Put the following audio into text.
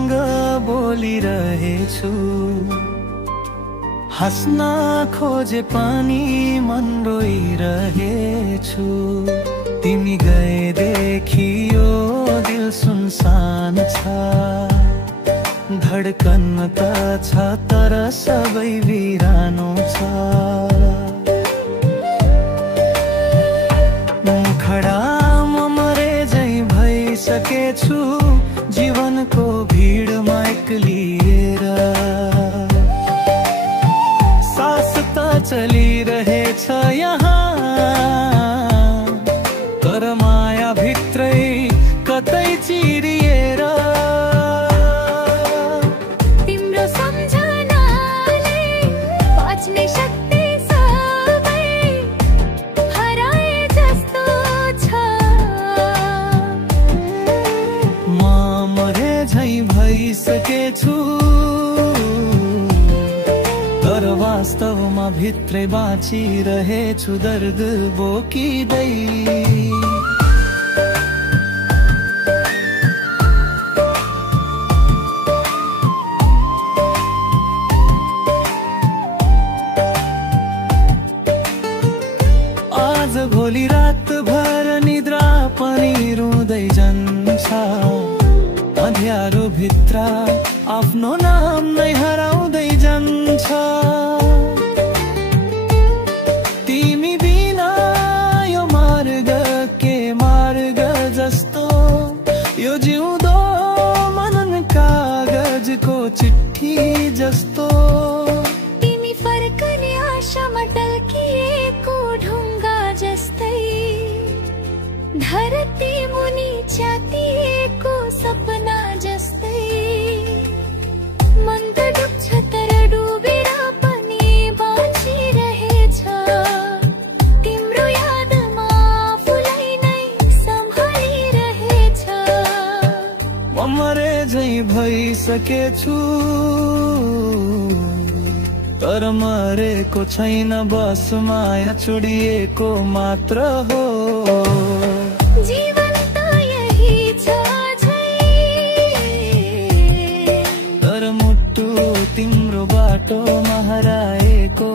तिमीसँग बोलिरहेछु, हाँस्न खोजे पनि मन रोइरहेछु। तिमी गएदेखि यो दिल सुनसान छ, धडकन त छ तर सबै बिरानो छ। खडामा मरे झै भइसकेछु, जीवनको भिडमा एक्लिएर। सास त चलिरहेछ यहाँ, तर माया भित्रै कतै चिरिएर। तिम्रो सम्झनाले बाँच्ने शक्ति सबै हराए जस्तो छ। म मरे झै भइसकेछु, तर वास्तवमा भित्रै बाँचिरहेछु दर्द बोकिँदै। आज भोलि रातभर निद्रा पनि रुँदै जान्छ, अँध्यारो भित्र आफ्नो नाम नै हराउँदै जान्छ। तिमी बिना यो मार्ग के मार्ग जस्तो, यो जिउँदो मनन कागजको चिठी जस्तो। तिमी फर्कने आशामा टल्किएको ढुङ्गा जस्तै, धरती मुनि च्यातिएको सपना जस्तै। मन त डुब्छ तर डुबेर पनि बाँचिरहेछ, तिम्रो यादमा आफूलाई नै सम्हालिरहेछ। म मरे झै भइसकेछु, तर मरेको छैन, बस माया छोडिएको मात्र हो। जीवन त यही छ झै, तर मुटु तिम्रो बाटोमा हराएको